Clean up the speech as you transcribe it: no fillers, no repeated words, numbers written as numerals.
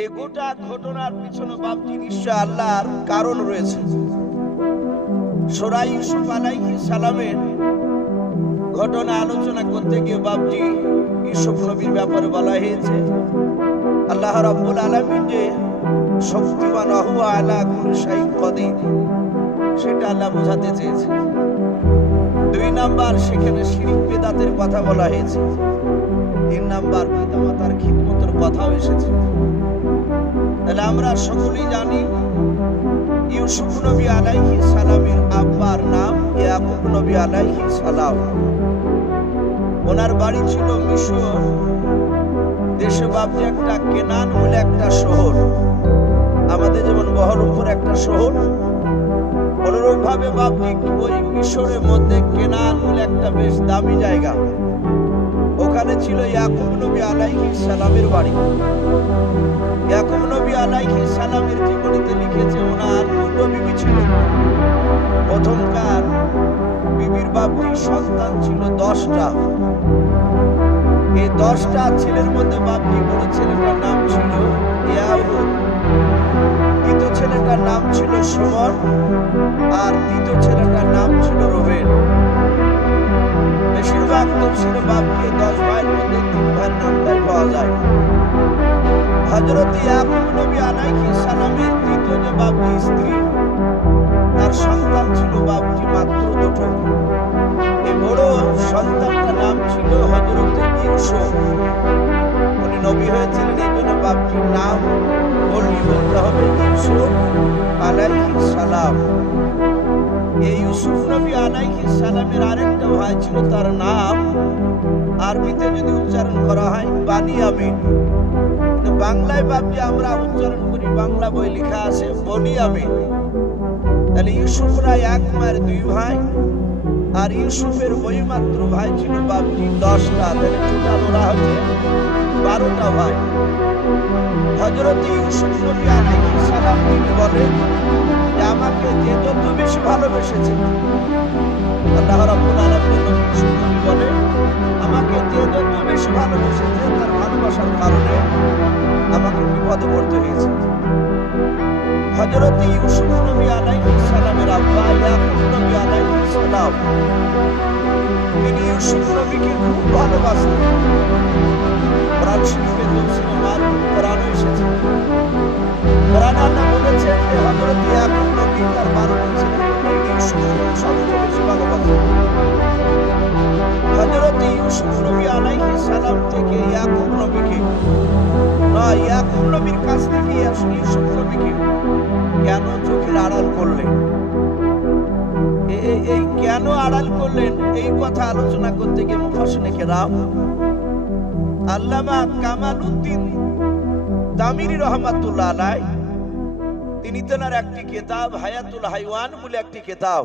এই গোটা ঘটনার পিছনে বাপজি নিশ্চয় আল্লাহর কারণ রয়েছে। সূরা ইউসুফ আলাইহিস সালামের ঘটনা আলোচনা করতে গিয়ে বাপজি ইউসুফ নবীর ব্যাপারে বলা হয়েছে আল্লাহ রাব্বুল আলামিন যে শক্তিমান হুয়া আলা কুল্লি শাইইন কদির, সেটা আল্লাহ বোঝাতে চেয়েছে। 2 নাম্বার সেখানে শিরক বিদআতের কথা বলা হয়েছে। 3 নাম্বার পিতামাতার খিদমতের কথাও এসেছে। তাহলে আমরা সকলেই জানি ইউসুফ নবী আলাইহিস সালামের আব্বার নাম ইয়াকুব নবী আলাইহিস সালাম। ওনার বাড়ি ছিল মিশর দেশে বাপজি একটা কেনান বলে একটা শহর, আমাদের যেমন বহরমপুর একটা শহর, অনুরূপ ভাবে বাপজি ওই মিশরের মধ্যে কেনান বলে একটা বেশ দামি জায়গা, ওখানে ছিল ইয়াকুব নবী আলাইহিস সালামের বাড়ি। ইয়াকুব নবী আলাইহিস সালামের জীবনীতে লিখেছে ওনার 2 বিবি ছিল। প্রথমকার বিবির বাপজি সন্তান ছিল 10টা। এই 10টা ছেলের মধ্যে বাপজি বড় ছেলেটার নাম ছিল ইয়াহুদ, দ্বিতীয় ছেলেটার নাম ছিল শমর, আর তৃতীয় ছেলেটার নাম ছিল রুবেল। বেশিরভাগ তফসিরে বাপজি 10 ভাইয়ের মধ্যে 3 ভাইয়ের নামটাই পাওয়া যায়। হযরত ইয়াকুব নবী আলাইহিস সালামের তৃতীয় যে বাপজি স্ত্রী, তার সন্তান ছিল বাপজি মাত্র 2টো। এই বড় সন্তানটার নাম ছিল হযরত ইউসুফ। উনি নবী হয়েছিলেন, এই জন্য বাপজির নাম বলতে হবে ইউসুফ আলাইহিস সালাম। এই ইউসুফ নবী আলাইহিস সালামের আরেকটা ভাই ছিল, তার নাম আরবিতে যদি উচ্চারণ করা হয় বানিয়ামিন, বাংলায় বাপজি আমরা উচ্চারণ করি, বাংলা বই লেখা আছে বনিয়ামিন। তাহলে ইউসুফরা এক মায়ের 2 ভাই, আর ইউসুফের বই মাত্র ভাই ছিল বাপজি 10টা। তাহলে টোটাল ওরা হচ্ছে 12টা ভাই। হযরত ইউসুফ নবী আলাইহিস সালাম তিনি বলেন যে আমাকে যে যত বেশি ভালোবেসেছে, আল্লাহ রাব্বুল আলামিন ইউসুফ নবী বলেন আমাকে যে যত বেশি ভালোবেসেছে, তার ভালোবাসার কারণে আমাকে বিপদে পড়তে হয়েছে। হযরত ইউসুফ নবী আলাইহিস সালামের আব্বা ইয়াকুব নবী আলাইহিস সালাম, তিনি ইউসুফ নবীকে খুব ভালোবাসতেন। কোরআন শরীফে তাফসীরে মারুফ কোরআন এসেছে। কোরআনে আল্লাহ বলেছেন যে হযরত ইয়াকুব নবী তার 12টা ছেলেকে ইউসুফকে সবচেয়ে বেশি ভালোবাসতেন। হযরত ইউসুফ নবী আলাইহিস সালাম থেকে ইয়াকুব নবীকে ইয়াকুব নবীর কাছ থেকে ইউসুফ নবীকে কেন চোখের আড়াল করলেন, এই কেন আড়াল করলেন, এই কথা আলোচনা করতে গিয়ে মুফাসসিরিনে কেরাম আল্লামা কামালউদ্দিন তামিরি রহমাতুল্লাহ আলাইহি তিনি তেনার একটি কিতাব হায়াতুল হাইওয়ান বলে একটি কিতাব